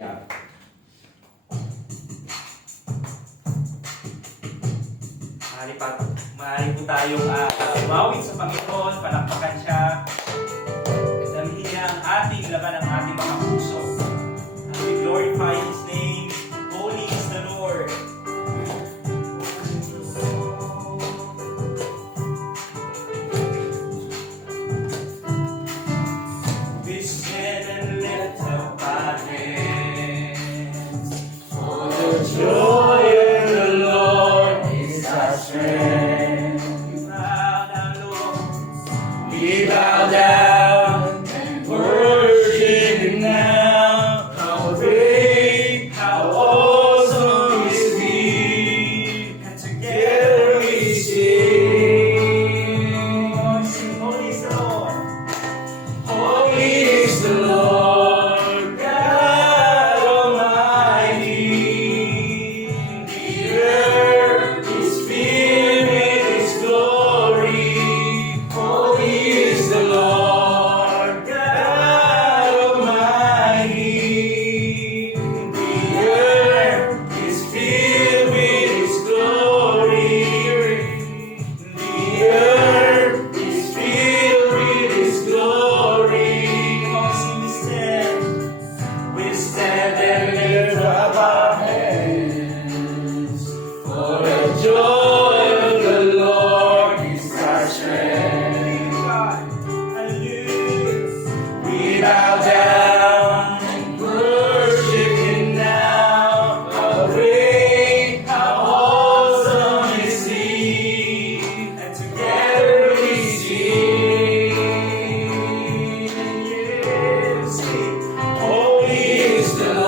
Yeah. Maaari po tayong umawit sa Panginoon, palakpakan siya, damihin niya ang ating laman ng ating mga puso. We glorify His name. Holy is the Lord. We stand and lift up our hands, for the joy of the Lord is our strength. We bow down and worship Him now. How great, how awesome is He, and together we sing. Holy is the Lord. Holy is the Lord, God Almighty. The earth is filled with His glory. Holy is the Lord, God Almighty. The earth is filled with His glory. The earth is filled with His glory. We stand and lift up our hands, for the joy of the Lord is our strength. We bow down and worship Him now. How great, how awesome is He, and together we sing. Yes, holy is the Lord.